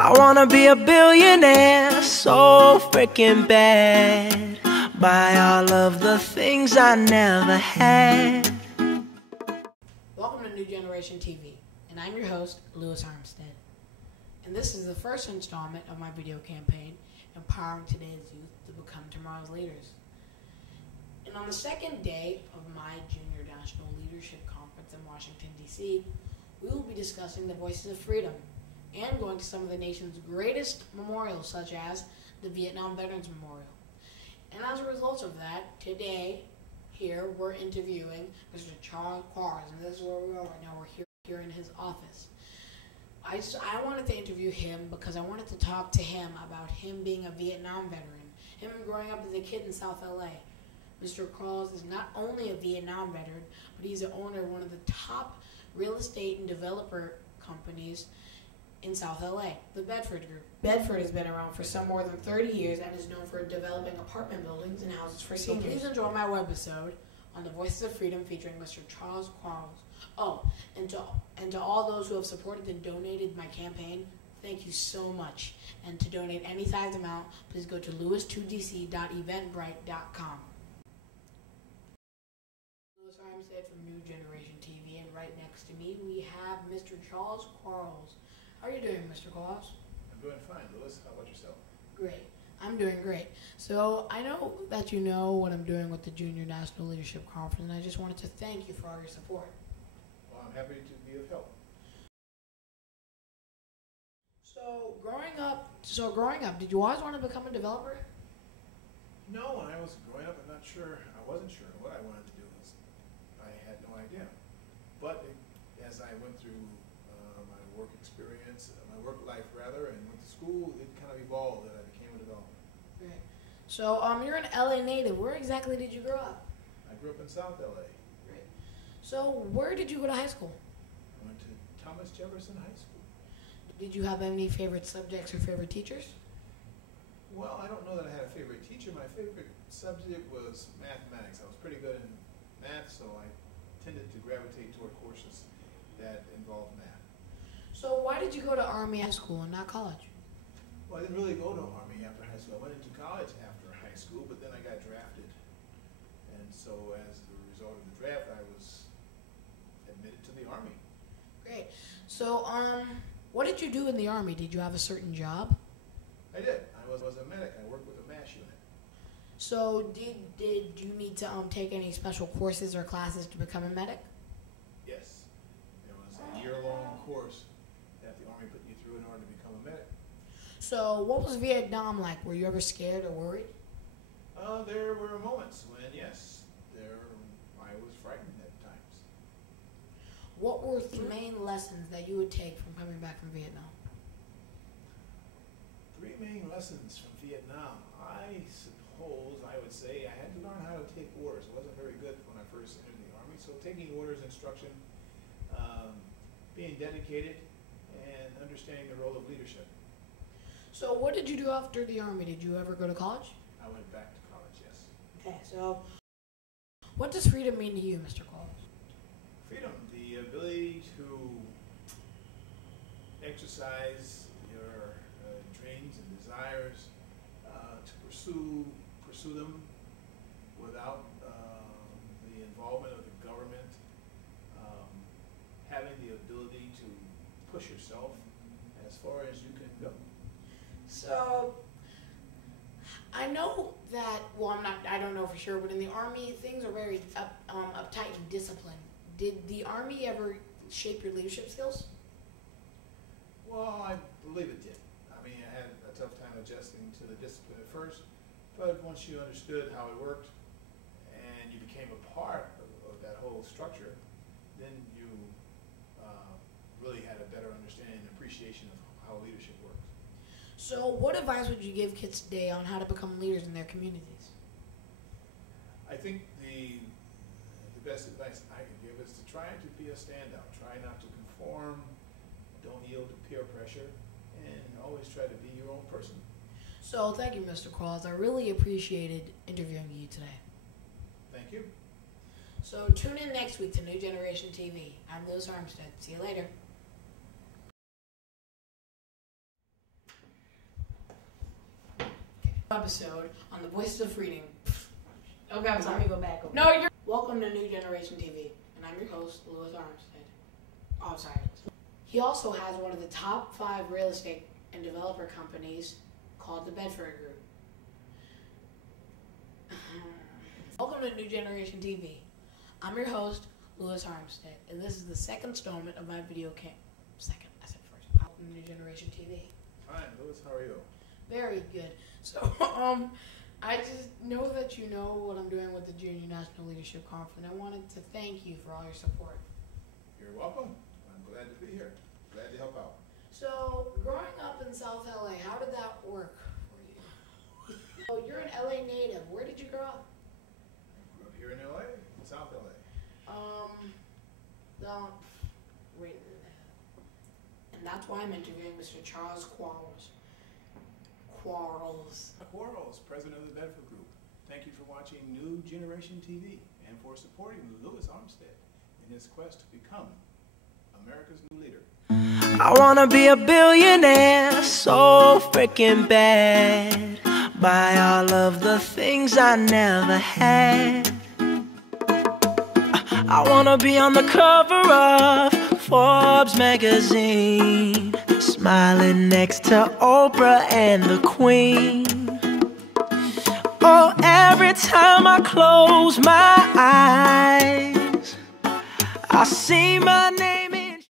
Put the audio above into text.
I wanna be a billionaire so freaking bad. Buy all of the things I never had. Welcome to New Generation TV, and I'm your host, Lewis Armstead. And this is the first installment of my video campaign, Empowering Today's Youth to Become Tomorrow's Leaders. And on the second day of my Junior National Leadership Conference in Washington, D.C., we will be discussing the Voices of Freedom and going to some of the nation's greatest memorials, such as the Vietnam Veterans Memorial. And as a result of that, today, here, we're interviewing Mr. Quarles, and this is where we are right now. We're here in his office. I wanted to interview him because I wanted to talk to him about him being a Vietnam veteran, him growing up as a kid in South LA. Mr. Quarles is not only a Vietnam veteran, but he's the owner of one of the top real estate and developer companies in South LA, the Bedford Group. Bedford has been around for some more than 30 years and is known for developing apartment buildings and houses for seniors. So please enjoy my webisode on the Voices of Freedom featuring Mr. Quarles. Oh, and to all those who have supported and donated my campaign, thank you so much. And to donate any size amount, please go to louis2dc.eventbrite.com. Louis Armstead from New Generation TV, and right next to me we have Mr. Quarles. How are you doing, Mr. Quarles? I'm doing fine, Louis. How about yourself? Great. I'm doing great. So I know that you know what I'm doing with the Junior National Leadership Conference, and I just wanted to thank you for all your support. Well, I'm happy to be of help. So growing up, did you always want to become a developer? No, when I was growing up, I wasn't sure what I wanted to do. I had no idea. But as I went through my work experience, my work life rather, and went to school, it kind of evolved that I became a developer. Right. So you're an LA native. Where exactly did you grow up? I grew up in South LA. Great. So where did you go to high school? I went to Thomas Jefferson High School. Did you have any favorite subjects or favorite teachers? Well, I don't know that I had a favorite teacher. My favorite subject was mathematics. I was pretty good in math, so I tended to gravitate toward courses that involved math. So why did you go to Army High School and not college? Well, I didn't really go to Army after high school. I went into college after high school, but then I got drafted. And so as a result of the draft, I was admitted to the Army. Great. So what did you do in the Army? Did you have a certain job? I did. I was a medic. I worked with a MASH unit. So did you need to take any special courses or classes to become a medic? Yes. There was a year-long course that the Army put you through in order to become a medic. So what was Vietnam like? Were you ever scared or worried? There were moments when, yes, I was frightened at times. What were the main lessons that you would take from coming back from Vietnam? 3 main lessons from Vietnam. I suppose I would say I had to learn how to take orders. I wasn't very good when I first entered the Army, so taking orders, instruction, being dedicated, and understanding the role of leadership. So what did you do after the Army? Did you ever go to college? I went back to college, yes. Okay, so what does freedom mean to you, Mr. Quarles? Freedom, the ability to exercise your dreams and desires, to pursue them without the involvement of the government, having the ability to push yourself as far as you can go. So I know that, well, I don't know for sure, but in the Army, things are very uptight and disciplined. Did the Army ever shape your leadership skills? Well, I believe it did. I mean, I had a tough time adjusting to the discipline at first, but once you understood how it worked and you became a part of that whole structure, then you really had a better understanding and appreciation of how leadership works. So what advice would you give kids today on how to become leaders in their communities? I think the best advice I can give is to try to be a standout. Try not to conform, don't yield to peer pressure, and always try to be your own person. So thank you, Mr. Quarles. I really appreciated interviewing you today. Thank you. So tune in next week to New Generation TV. I'm Lewis Armstead. See you later. episode on the Voices of Freedom. Okay, I'm sorry. Let me go back over. No, you're. Welcome to New Generation TV, and I'm your host, Louis Armstead. Oh, sorry. He also has one of the top 5 real estate and developer companies called the Bedford Group. Welcome to New Generation TV. I'm your host, Louis Armstead, and this is the second installment of my video camp. Second, I said first. Welcome to New Generation TV. Fine, Louis, how are you? Very good. So, I just know that you know what I'm doing with the Junior National Leadership Conference. I wanted to thank you for all your support. You're welcome. I'm glad to be here. Glad to help out. So, growing up in South LA, how did that work for you? Oh, you're an LA native. Where did you grow up? I grew up here in LA, South LA. Wait. And that's why I'm interviewing Mr. Charles Quarles. Quarles, president of the Bedford Group. Thank you for watching New Generation TV and for supporting Louis Armstead in his quest to become America's new leader. I wanna be a billionaire so freaking bad. Buy all of the things I never had. I wanna be on the cover of Forbes magazine, smiling next to Oprah and the Queen. Oh, every time I close my eyes, I see my name.